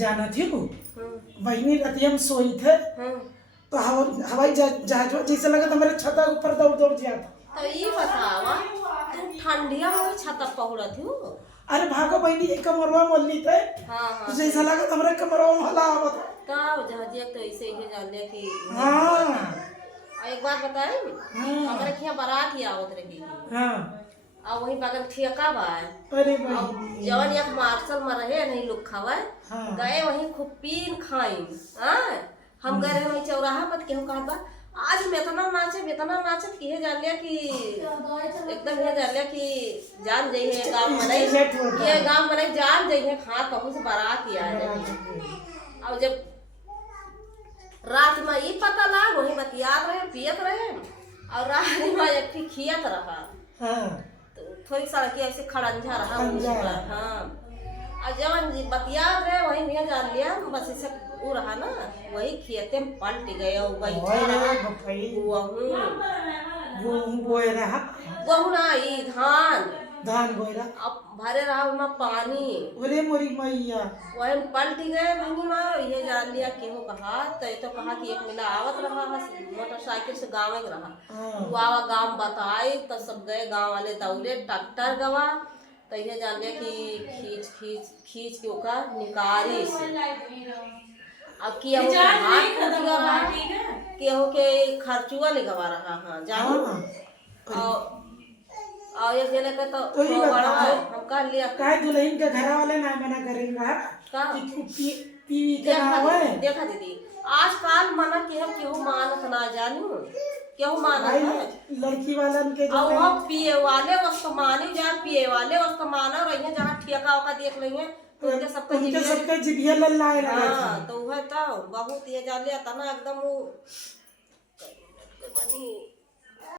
जाना थी को बहनी रतिया में सोई थे तो हवाई जहाज जैसे लगा था मेरे छत ऊपर दौड़ दौड़ गया था। तो ये बतावा तू ठंडिया में छत पहुड़ा थी अरे भागो बहनी एक कमरवा मोलनी थे। हाँ जैसा लगा था मेरे कमरवा में हला आवत। तब जहाजिया तो ऐसे ही जान लिया कि एक बात बताए हमारे यहाँ बारात ही आवत रही और वही बगल ठेका बा अरे जवन एक मार्शल में रहे नहीं लोग खावा गए वही खूब पीन खाई हम गए रहे वही चौराहा पर केहू कहा बा आज में इतना नाचे कि ये जान लिया कि एकदम ये जान लिया कि जान जाइए गांव में ये गांव में जान जाइए खा कहूँ से बारात ही आ जाइए। और जब रात में ये पता लगा वही बतियात रहे पियत रहे और रात में एक ठीक खियत रहा तो थोड़ी सड़की ऐसे खड़ंझा रहा हाँ और जब बतियात रहे वही भैया जान लिया बस इसे वो रहा ना वही खेते में पलट गए गहू ना ई धान बोए रहा अब भरे रहा उनमें पानी अरे मोरी मैया वही पलट गए बहनी माँ ये जान लिया केहू कहा तो कहा कि एक मिला आवत रहा मोटरसाइकिल से गाँव रहा वो आवा गाँव बताई तो सब गए गाँव वाले दौड़े ट्रैक्टर गवा तो ये जान लिया कि खींच के ओका निकारी से अब केहू के हाथ फूट गया केहू के खर्चुआ नहीं गवा रहा हाँ जानो और एक जने का तो बड़ा हम कह लिया काय दुल्हन के घर वाले ना मना करेंगे का पी देखा दीदी आजकल मना केहू मानत ना जानू केहू मानत लड़की वालन के और वो पिए वाले वस्त माने जा पिए वाले वस्त माना रही जहाँ ठेका ओका देख लेंगे तो उनके सबका जिभिया लल्लाए लगा हाँ तो वह तो बहुत ये जान लिया था ना एकदम